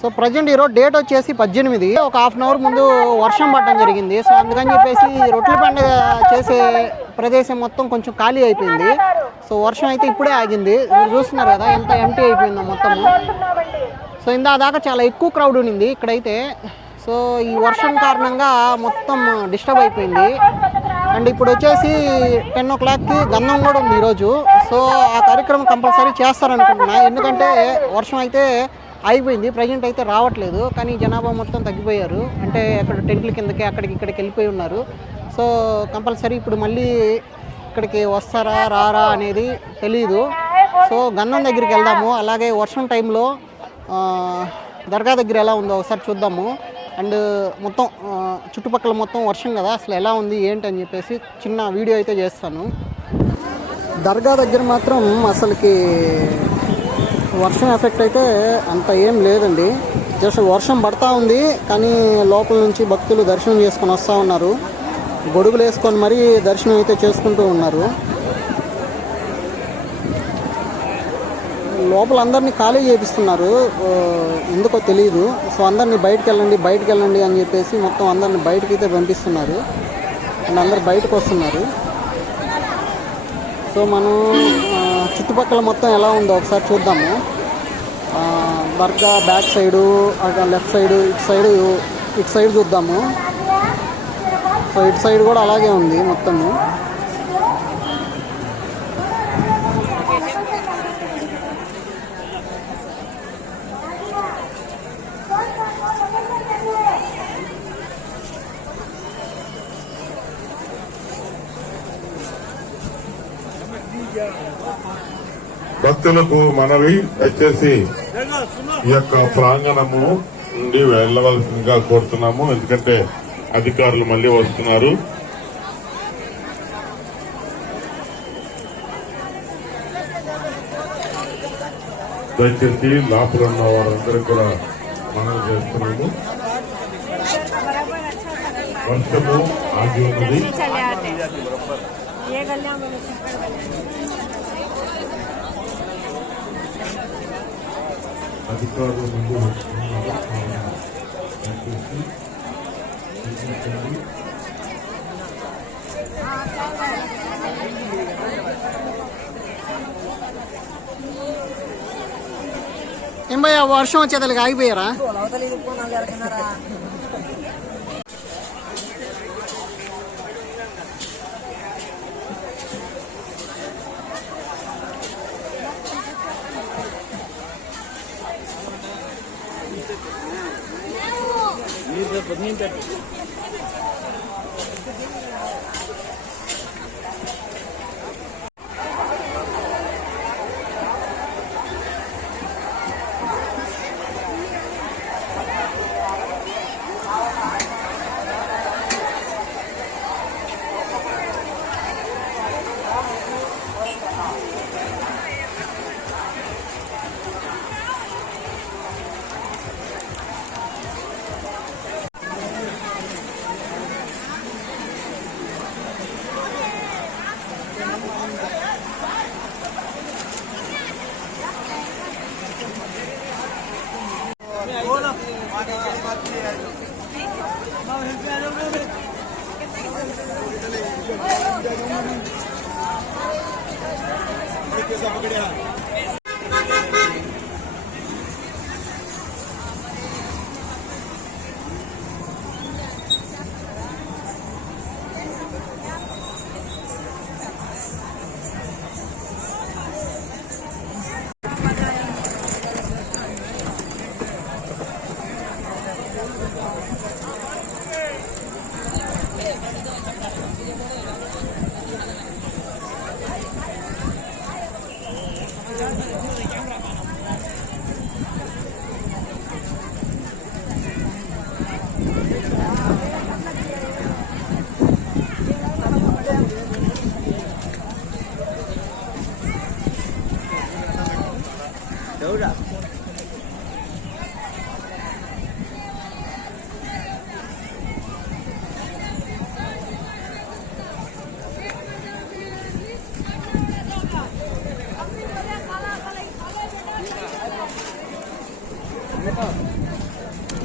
So present ఈరోజు date వచ్చేసి 18. ఒక హాఫ్ అన్ అవర్ ముందు వర్షం పడడం జరిగింది. సో అందుకని చెప్పేసి రొట్టెల పండుగ చేసే ప్రదేశం మొత్తం కొంచెం ఖాళీ అయిపోయింది. సో వర్షం అయితే ఇప్పుడే ఆగింది. మీరు చూస్తున్నారు కదా ఎంత ఎంటీ అయిపోయిందో మొత్తము. సో దాకా చాలా ఎక్కువ క్రౌడ్ ఉండింది ఇక్కడైతే. సో ఈ వర్షం కారణంగా మొత్తం డిస్టర్బ్ అయిపోయింది. అండ్ ఇప్పుడు వచ్చేసి 10 o'clockకి గంధం కూడా ఉంది ఈరోజు. సో ఆ కార్యక్రమం కంపల్సరీ చేస్తారనుకుంటున్నా. ఎందుకంటే వర్షం అయితే అయిపోయింది, ప్రజెంట్ అయితే రావట్లేదు. కానీ జనాభా మొత్తం తగ్గిపోయారు. అంటే అక్కడ టెంట్ల కిందకి అక్కడికి ఇక్కడికి వెళ్ళిపోయి ఉన్నారు. సో కంపల్సరీ ఇప్పుడు మళ్ళీ ఇక్కడికి వస్తారా రారా అనేది తెలియదు. సో గంధం దగ్గరికి వెళ్దాము. అలాగే వర్షం టైంలో దర్గా దగ్గర ఎలా ఉందో ఒకసారి చూద్దాము. అండ్ మొత్తం చుట్టుపక్కల మొత్తం వర్షం కదా, అసలు ఎలా ఉంది ఏంటి అని చెప్పేసి చిన్న వీడియో అయితే చేస్తాను. దర్గా దగ్గర మాత్రం అసలుకి వర్షం ఎఫెక్ట్ అయితే అంత ఏం లేదండి. జస్ట్ వర్షం పడతా ఉంది, కానీ లోపల నుంచి భక్తులు దర్శనం చేసుకొని వస్తూ ఉన్నారు. గొడుగులు వేసుకొని మరీ దర్శనం అయితే చేసుకుంటూ ఉన్నారు. లోపల అందరినీ ఖాళీ చేపిస్తున్నారు, ఎందుకో తెలియదు. సో అందరినీ బయటకు వెళ్ళండి అని చెప్పేసి మొత్తం అందరినీ బయటకు అయితే పంపిస్తున్నారు. అండ్ అందరు బయటకు వస్తున్నారు. సో మనం చుట్టుపక్కల మొత్తం ఎలా ఉందో ఒకసారి చూద్దాము. దర్గా బ్యాక్ సైడు, లెఫ్ట్ సైడు, ఇటు సైడ్ చూద్దాము. సో ఇటు సైడ్ కూడా అలాగే ఉంది మొత్తము. భక్తులకు మనవి, దయచేసి ఈ యొక్క ప్రాంగణము నుండి వెళ్ళవలసిందిగా కోరుతున్నాము. ఎందుకంటే అధికారులు మళ్ళీ వస్తున్నారు. దయచేసి లోపల ఉన్న వారందరూ కూడా మనవి చేస్తున్నాము. వర్షము ఆగి ఉన్నది. అధికారులు ముందు ఏం భయ్యా వర్షం వచ్చేదానికి ఆగిపోయారా?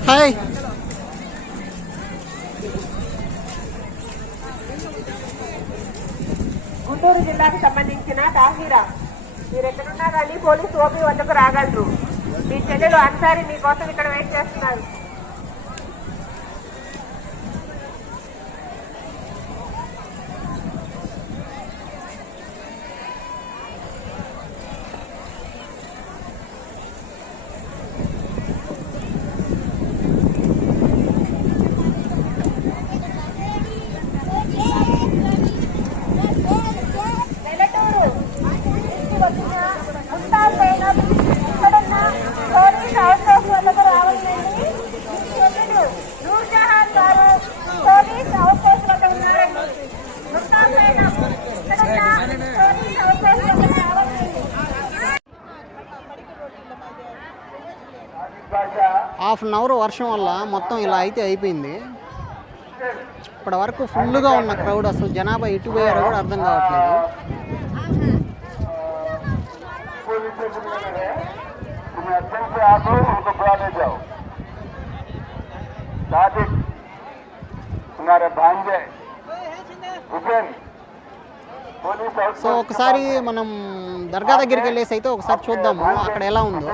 హాయ్. గుంటూరు జిల్లాకు సంబంధించిన తాహీరా, మీరు ఎక్కడున్నా కానీ పోలీసు ఓపీ వద్దకు రాగలరు. మీ చెల్లెలు అన్సారి మీకోసం ఇక్కడ వెయిట్ చేస్తున్నారు. హాఫ్ అన్ అవర్ వర్షం వల్ల మొత్తం ఇలా అయితే అయిపోయింది. ఇప్పటి వరకు ఫుల్గా ఉన్న క్రౌడ్, అసలు జనాభా ఎటు పోయారో కూడా అర్థం కావట్లేదు. సో ఒకసారి మనం దర్గా దగ్గరికి వెళ్ళేసి అయితే ఒకసారి చూద్దాము అక్కడ ఎలా ఉందో.